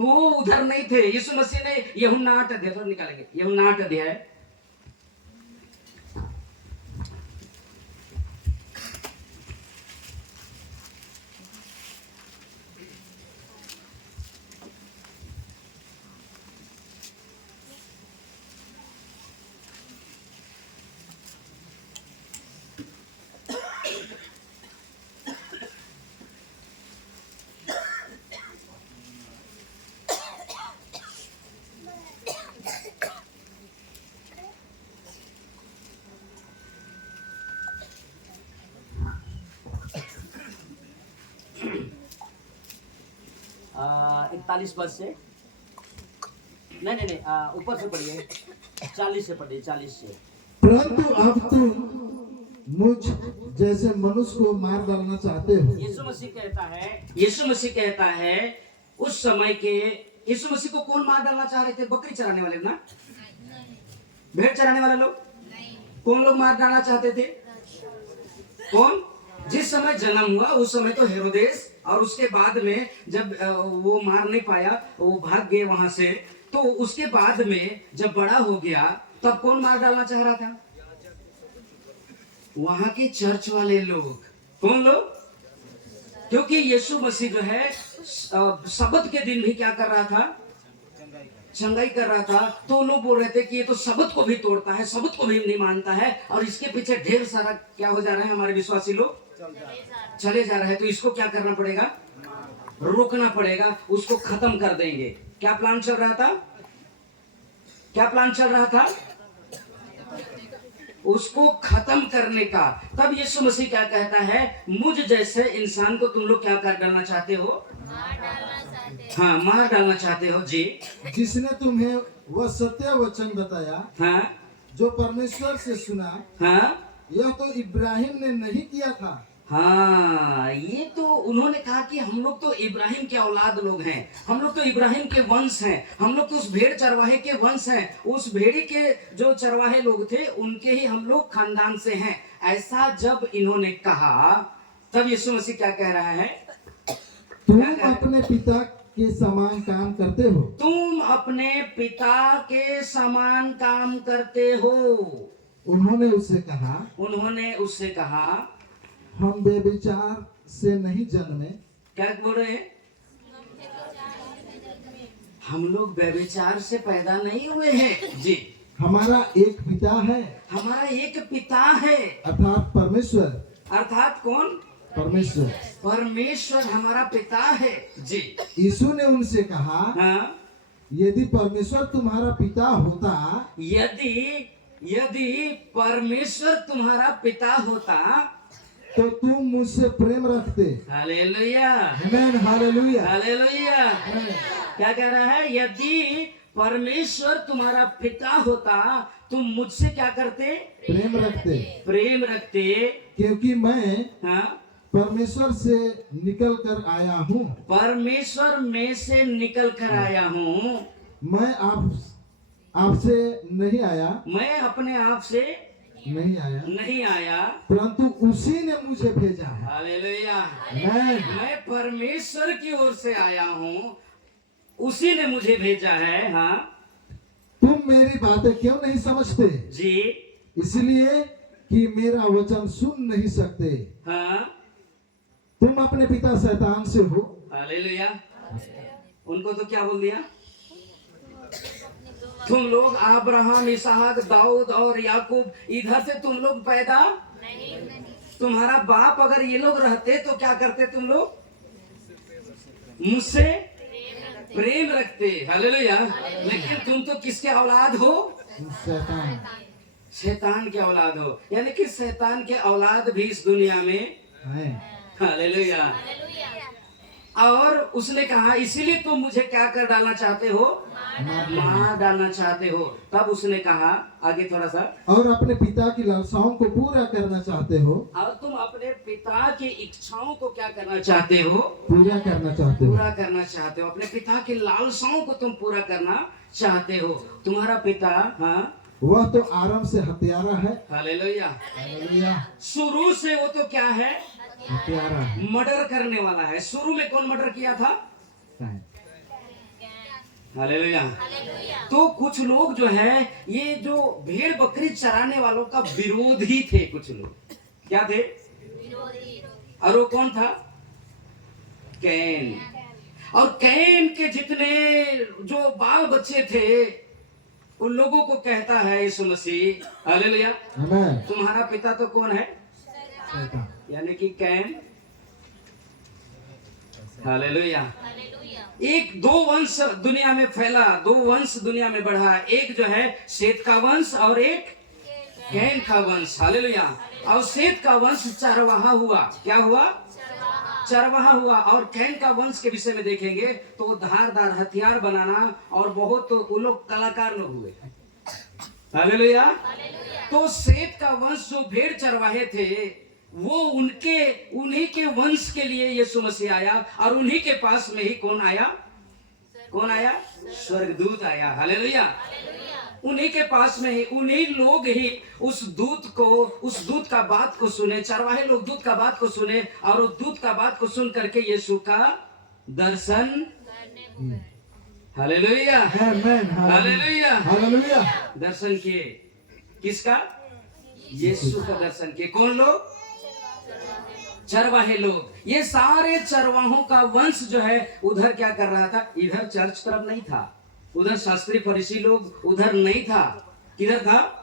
वो उधर नहीं थे। यीशु मसीह ने यूहन्ना 8 अध्याय तो निकालेंगे, यूहन्ना 8 अध्याय, इकतालीस पद से, नहीं ऊपर से पढ़िए, 40 से पढ़िए, 40 से। परंतु अब तुम मुझ जैसे मनुष्य को मार डालना चाहते हो। यीशु मसीह कहता है उस समय के यीशु मसीह को कौन मार डालना चाह रहे थे, बकरी चराने वाले ना, भेड़ चराने वाले लोग। कौन लोग मार डालना चाहते थे, कौन, जिस समय जन्म हुआ उस समय तो हेरोदेस, और उसके बाद में जब वो मार नहीं पाया, वो भाग गए वहां से, तो उसके बाद में जब बड़ा हो गया तब कौन मार डालना चाह रहा था, वहां के चर्च वाले लोग। कौन लोग, क्योंकि यीशु मसीह जो है सबत के दिन भी क्या कर रहा था, चंगाई कर रहा था। तो लोग बोल रहे थे कि ये तो सबत को भी तोड़ता है, सबत को भी नहीं मानता है, और इसके पीछे ढेर सारा क्या हो जा रहा है, हमारे विश्वासी लोग चले जा रहे हैं। तो इसको क्या करना पड़ेगा, रोकना पड़ेगा, उसको खत्म कर देंगे। क्या प्लान चल रहा था, उसको खत्म करने का। तब यीशु मसीह क्या कहता है, मुझ जैसे इंसान को तुम लोग क्या कर डालना चाहते हो, हाँ, मार डालना चाहते हो जी। जिसने तुम्हें वह सत्य वचन बताया, हाँ, जो परमेश्वर से सुना, हाँ, यह तो इब्राहिम ने नहीं किया था, हाँ, ये तो उन्होंने कहा कि हम लोग तो इब्राहिम के औलाद लोग हैं, हम लोग तो इब्राहिम के वंश हैं, हम लोग तो उस भेड़ चरवाहे के वंश हैं, उस भेड़ी के जो चरवाहे लोग थे उनके ही हम लोग खानदान से हैं। ऐसा जब इन्होंने कहा तब यीशु मसीह क्या कह रहा है? तुम अपने पिता के समान काम करते हो। तुम अपने पिता के समान काम करते हो। उन्होंने उससे कहा हम बेविचार से नहीं जन्मे। क्या बोल रहे हैं? हम लोग व्यभिचार से पैदा नहीं हुए हैं जी। हमारा एक पिता है, हमारा एक पिता है, अर्थात परमेश्वर। अर्थात कौन? परमेश्वर। परमेश्वर हमारा पिता है जी। यीशु ने उनसे कहा, हाँ, यदि परमेश्वर तुम्हारा पिता होता, यदि परमेश्वर तुम्हारा पिता होता तो तुम मुझसे प्रेम रखते। हालेलुया, आमीन, हालेलुया, हालेलुया। क्या कह रहा है? यदि परमेश्वर तुम्हारा पिता होता तुम मुझसे क्या करते? प्रेम रखते। प्रेम रखते। क्योंकि मैं हाँ, परमेश्वर से निकल कर आया हूँ। परमेश्वर में से निकल कर आया हूँ। मैं आपसे नहीं आया, मैं अपने आप से नहीं आया, परंतु उसी ने मुझे भेजा है। हालेलुया। आमीन। मैं परमेश्वर की ओर से आया हूँ, उसी ने मुझे भेजा है। हाँ तुम मेरी बातें क्यों नहीं समझते? जी। इसलिए कि मेरा वचन सुन नहीं सकते। हाँ, तुम अपने पिता शैतान से हो। हालेलुया। उनको तो क्या बोल दिया? तुम लोग अब्राहम, इसहाक, दाऊद और याकूब, इधर से तुम लोग पैदा नहीं। तुम्हारा बाप अगर ये लोग रहते तो क्या करते तुम लोग? मुझसे प्रेम रखते। हालेलुया। लेकिन तुम तो किसके औलाद हो? शैतान। शैतान के औलाद हो। यानी कि शैतान के औलाद भी इस दुनिया में है। हालेलुया। और उसने कहा इसीलिए तुम मुझे क्या कर डालना चाहते हो? मार डालना चाहते हो। तब उसने कहा आगे थोड़ा सा, और अपने पिता की लालसाओं को पूरा करना चाहते हो। और तुम अपने पिता की इच्छाओं को क्या करना चाहते हो? पूरा करना चाहते हो। पूरा करना चाहते हो। अपने पिता की लालसाओं को तुम पूरा करना चाहते हो। तुम्हारा पिता, हाँ, वह तो आरंभ से हत्यारा है। हालेलुया। हालेलुया। शुरू से वो तो क्या है? हत्यारा है। मर्डर करने वाला है। शुरू में कौन मर्डर किया था? हालेलुया। तो कुछ लोग जो है ये जो भेड़ बकरी चराने वालों का विरोधी थे। कुछ लोग क्या थे? और वो कौन था? कैन। और कैन के जितने जो बाल बच्चे थे उन लोगों को कहता है यीशु मसीह, हालेलुया, आमीन। तुम्हारा पिता तो कौन है? शैतान। यानी कि कैन। हालेलुया। एक दो वंश दुनिया में फैला, दो वंश दुनिया में बढ़ा। एक जो है शेत का वंश और एक कैन का वंश। हालेलुया। और शेत का वंश चरवाहा हुआ। क्या हुआ? चरवाहा हुआ। और कैन का वंश के विषय में देखेंगे तो वो धारदार हथियार बनाना और बहुत वो लोग कलाकार लोग हुए। हालेलुया। तो शेत का वंश जो भेड़ चरवाहे थे वो उन्हीं के वंश के लिए यीशु मसीह आया। और उन्हीं के पास में ही कौन आया? कौन आया? स्वर्गदूत आया। हालेलुया। उन्हीं के पास में ही, उन्हीं लोग ही उस दूत का बात को सुने। चरवाहे लोग दूत का बात को सुने और उस दूत का बात को सुन करके यीशु का दर्शन, हालेलुया, आमीन। Hallelujah, hallelujah. दर्शन किए। किसका? यीशु का दर्शन किए। कौन लोग? चरवाहे लोग। ये सारे चरवाहों का वंश जो है उधर क्या कर रहा था? इधर चर्च तरफ नहीं था, उधर शास्त्री फरीसी लोग उधर नहीं था। किधर था?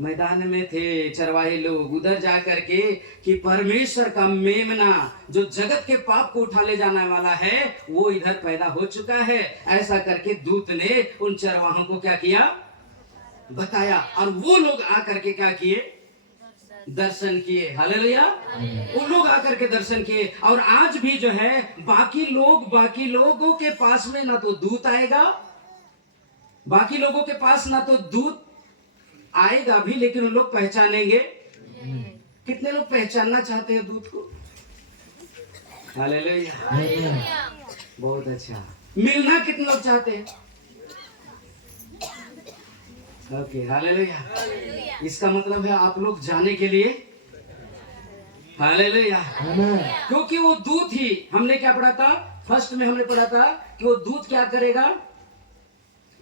मैदान में थे चरवाहे लोग। उधर जा करके कि परमेश्वर का मेमना जो जगत के पाप को उठा ले जाने वाला है वो इधर पैदा हो चुका है। ऐसा करके दूत ने उन चरवाहों को क्या किया? बताया। और वो लोग आकर के क्या किए? दर्शन किए। हालेलुया। उन लोग आकर के दर्शन किए। और आज भी जो है बाकी लोगों के पास में ना तो दूत आएगा, बाकी लोगों के पास ना तो दूत आएगा भी, लेकिन उन लोग पहचानेंगे कितने लोग पहचानना चाहते हैं दूध को? Hallelujah, hallelujah. बहुत अच्छा। मिलना कितने लोग चाहते हैं? Okay, hallelujah. हालेलुया। इसका मतलब है आप लोग जाने के लिए, हालेलुया, क्योंकि वो दूत ही, हमने क्या पढ़ा था फर्स्ट में, हमने पढ़ा था कि वो दूत क्या करेगा,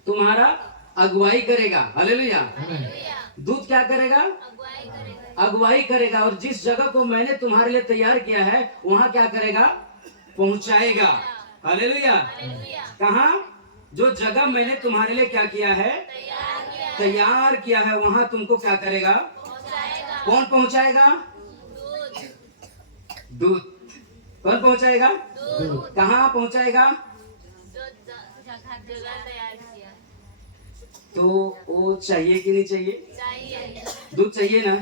तुम्हारा अगुवाई करेगा। Hallelujah, hallelujah. दूत क्या करेगा, अगुवाई करेगा। अगुवाई करेगा, और जिस जगह को मैंने तुम्हारे लिए तैयार किया है वहां क्या करेगा, पहुंचाएगा। Hallelujah, hallelujah. कहाँ, जो जगह मैंने तुम्हारे लिए क्या किया है, तैयार किया, तैयार किया है, वहां तुमको क्या करेगा, पहुंचाएगा। कौन पहुंचाएगा, दूध, दूत। कौन पहुंचाएगा, दूध, कहाँ पहुंचाएगा, जो जगह तैयार किया। तो वो चाहिए कि नहीं चाहिए, चाहिए, दूध चाहिए ना।